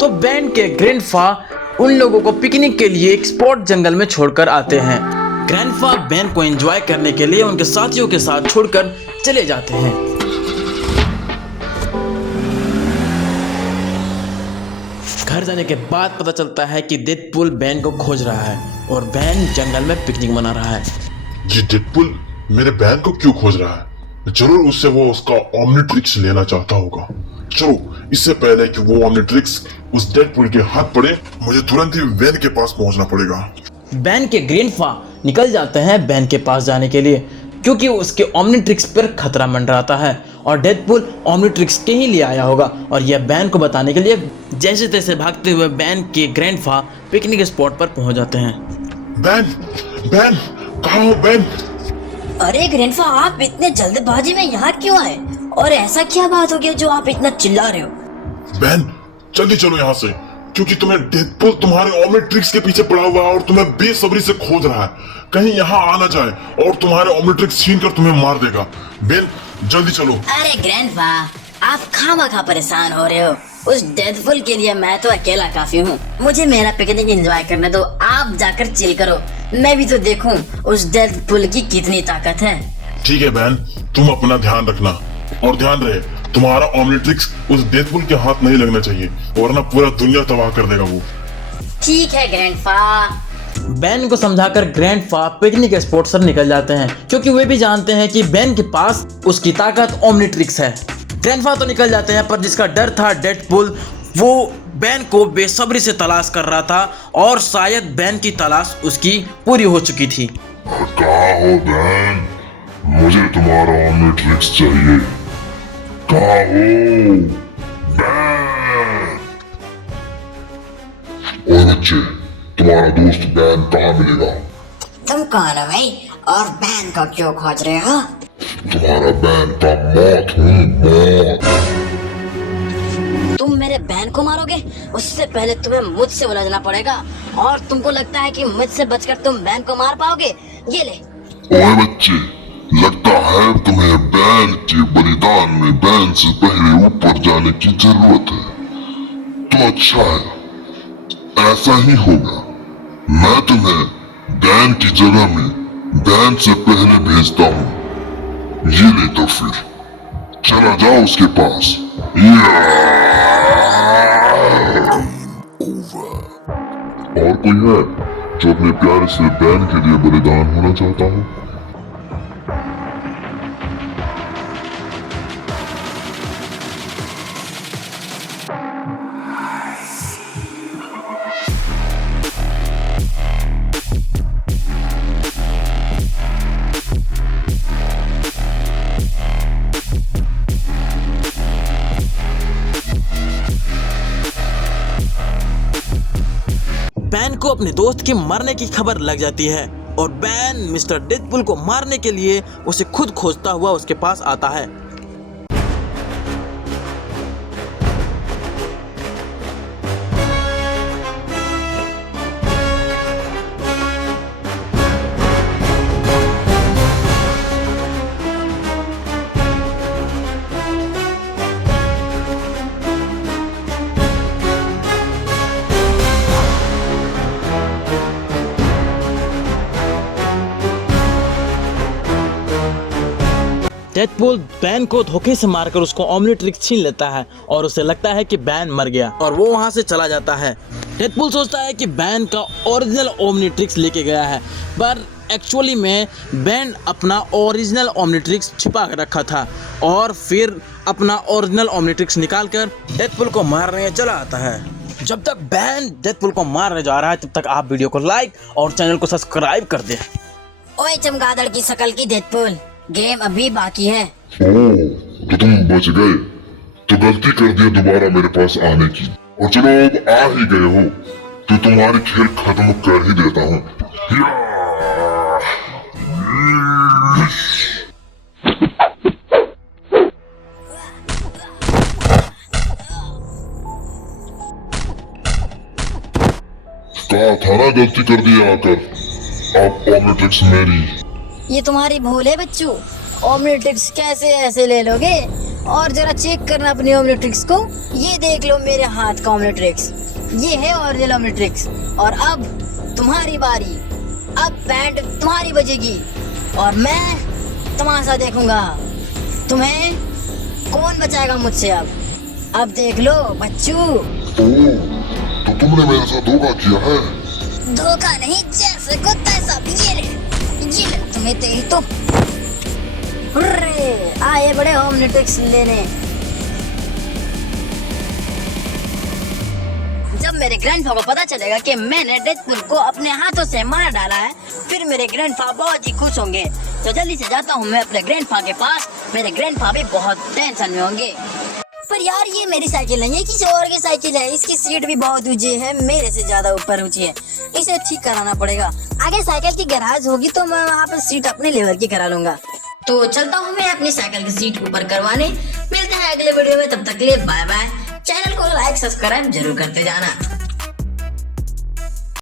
तो बेन के ग्रैंडफा उन लोगों को पिकनिक के लिए एक स्पॉट जंगल में छोड़कर आते हैं। ग्रैंडफा बेन को एंजॉय करने के लिए उनके साथियों के साथ छोड़कर चले जाते हैं। घर जाने के बाद पता चलता है कि डेडपूल बेन को खोज रहा है और बेन जंगल में पिकनिक मना रहा है। ये डेडपूल मेरे बेन को क्यों खोज रहा है? जरूर उससे वो उसका ओमनिट्रिक्स लेना चाहता होगा। चलो, इससे पहले कि वो ओमनिट्रिक्स उस डेडपूल के हाथ पड़े, मुझे तुरंत ही बेन के पास पहुंचना पड़ेगा। बेन के ग्रैंडफा निकल जाते हैं बेन के पास जाने के लिए, क्योंकि उसके ओमनिट्रिक्स पर खतरा मंडराता है और डेडपूल ओमनिट्रिक्स के ही लिए आया होगा और यह बेन को बताने के लिए जैसे तैसे भागते हुए बेन के ग्रैंडफा पिकनिक स्पॉट पर पहुंच जाते हैं। बेन, बेन, कहाँ हो बेन? अरे ग्रैंडफा, आप इतने जल्दबाजी में यहाँ क्यों आए? और ऐसा क्या बात हो गया जो आप इतना चिल्ला रहे हो? बेन, जल्दी चलो यहाँ से, क्योंकि तुम्हें डेडपूल तुम्हारे ओमनिट्रिक्स के पीछे पड़ा हुआ है और तुम्हें बेसब्री से खोज रहा है। कहीं यहाँ आ ना जाए और तुम्हारे ओमनिट्रिक्स छीन कर तुम्हें मार देगा। बेन, जल्दी चलो। अरे ग्रैंडफा, आप खामखा परेशान हो रहे हो। उस डेडपूल के लिए मैं तो अकेला काफी हूँ। मुझे मेरा पिकनिक एंजॉय करने दो, आप जाकर चिल करो। मैं भी तो देखूं उस डेडपूल की कितनी ताकत है। ठीक है बेन, तुम अपना ध्यान रखना और ध्यान रहे तुम्हारा ओमनिट्रिक्स उस डेडपूल के हाथ नहीं लगना चाहिए, वरना पूरा दुनिया तबाह कर देगा वो। ठीक है ग्रैंडफा। बेन को समझाकर ग्रैंडफा पिकनिक स्पॉट से निकल जाते हैं, क्योंकि वे भी जानते हैं कि बेन के पास उसकी ताकत ओमनिट्रिक्स है। ग्रैंडफा तो निकल जाते हैं, पर जिसका डर था डेडपूल, वो बेन को बेसब्री से तलाश कर रहा था और शायद बेन की तलाश उसकी पूरी हो चुकी थी। कहाँ हो बेन? मुझे तुम्हारा ओमनिट्रिक्स चाहिए। कहाँ हो बेन? और बच्चे, तुम्हारा दोस्त बेन कहाँ मिलेगा? तुम कौन हो भाई और बैन को क्यों खोज रहे हो? तुम्हारा बेन का मौत हूँ, मौत। तुम मेरे बैन को मारोगे? उससे पहले तुम्हें मुझसे उलझना पड़ेगा। और तुमको लगता है कि मुझसे बचकर तुम बैन को मार पाओगे? ये ले। ओए बच्चे, लगता है तुम्हें बैन के बलिदान में बैन से पहले ऊपर जाने की जरूरत है। तो अच्छा है, ऐसा ही होगा। मैं तुम्हें बैन की जगह में बैन से पहले भेजता हूँ। ये ले तो फिर, चला जाओ उसके पास। और कोई है जो अपने प्यारे से बैन के लिए बलिदान होना चाहता हो? बेन को अपने दोस्त के मरने की खबर लग जाती है और बेन मिस्टर डेडपूल को मारने के लिए उसे खुद खोजता हुआ उसके पास आता है। डेडपूल बेन को धोखे से मारकर उसको ओमनिट्रिक्स छीन लेता है और उसे लगता है कि बेन मर गया और वो वहां से चला जाता है। डेडपूल सोचता है कि बेन का ओरिजिनल ओमनिट्रिक्स लेके गया है, पर एक्चुअली में बेन अपना ओरिजिनल ओमनिट्रिक्स छिपा कर रखा था और फिर अपना ओरिजिनल ओमनिट्रिक्स निकालकर डेडपूल को मारने चला आता है। जब तक बेन डेडपूल को मारने जा रहा है, तब तक आप वीडियो को लाइक और चैनल को सब्सक्राइब कर दें। ओए चमगादड़ की शकल की डेडपूल, गेम अभी बाकी है। ओह, तो तुम बच गए। तो गलती कर दी दोबारा मेरे पास आने की। और चलो, अब आ ही गए हो तो तुम्हारी खेल खत्म कर ही देता हूँ। कहा था ना गलती कर दी आकर। अब ओमनिट्रिक्स मेरी। ये तुम्हारी भूल है बच्चों। ओमनिट्रिक्स कैसे ऐसे ले लोगे? और जरा चेक करना अपनी ओमनिट्रिक्स को। ये देख लो मेरे हाथ का ओमनिट्रिक्स, ये है ओरिजिनल ओमनिट्रिक्स। और अब तुम्हारी बारी, अब बैंड तुम्हारी बजेगी और मैं तमाशा देखूंगा। तुम्हें कौन बचाएगा मुझसे? अब देख लो बच्चू। ओह, तो तुमने मेरे साथ धोखा किया है। धोखा नहीं, जैसे को तैसा भी। ये ले तुम्हें तेरी तो। हुर्रे, आए बड़े ओमनिट्रिक्स लेने। जब मेरे ग्रैंडफा को पता चलेगा कि मैंने डेडपुल को अपने हाथों से मार डाला है, फिर मेरे ग्रैंडफा बहुत ही खुश होंगे। तो जल्दी से जाता हूँ मैं अपने ग्रैंडफा के पास। मेरे ग्रैंडफा भी बहुत टेंशन में होंगे। पर यार ये मेरी साइकिल नहीं है, किसी और की साइकिल है। इसकी सीट भी बहुत ऊंची है, मेरे से ज्यादा ऊपर ऊंची है। इसे ठीक कराना पड़ेगा। आगे साइकिल की गैराज होगी तो मैं वहाँ पर सीट अपने लेवल की करा लूंगा। तो चलता हूँ मैं अपनी साइकिल की सीट ऊपर करवाने। मिलते हैं अगले वीडियो में, तब तक के लिए बाय बाय। चैनल को लाइक सब्सक्राइब जरूर करते जाना।